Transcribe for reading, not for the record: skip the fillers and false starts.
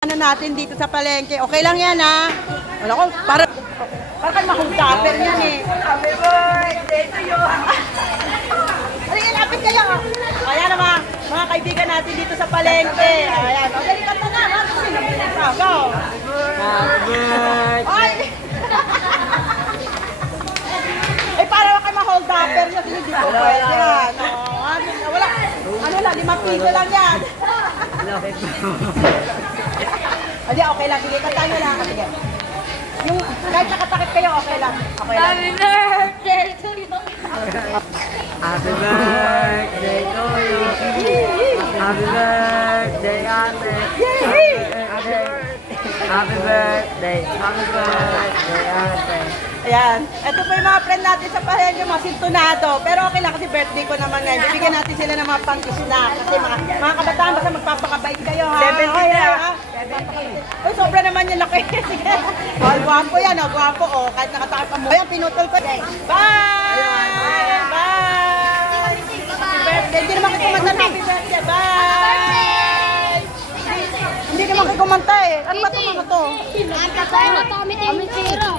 Ano natin dito sa palengke. Okay lang yan, ha? Wala ko, para mahugdaper yan, eh. Happy birthday to you. Halika, lapit kayo. Ayan naman, mga kaibigan natin dito sa palengke. Ayan. O, dali ka na. Kasi nabilis ka. Go. Happy birthday. Eh, para kayo mahugdaper nyo. Hindi ko pwede yan. Wala. Ano lang, 5 piso lang yan. Hindi, okay lang. Sige, kanta nyo lang. Sige. Yung kahit nakatakit kayo, okay lang. Okay lang. Happy birthday to you. Happy birthday to you. Happy birthday, ate. Happy birthday. Happy birthday, ate. Ayan. Ito po yung mga friend natin sa palengke, mga sintonado. Pero okay lang kasi birthday ko naman ngayon. Bibigyan natin sila ng mga pang-snack. Kasi mga kabataan, basta magpapakabait kayo, ha? 70 na. Uy, sobra naman yung laki. Sige. Oh, gwapo yan, oh. Gwapo, oh. Kahit nakatakip pa mo. Ayan, pinutol ko. Bye! Bye! Happy birthday. Hindi naman kayo kumanta ng happy birthday. Bye! Hindi naman kayo kumanta, eh. Ano ba ito mga to? Ang tatay na Tommy Timmy Zero.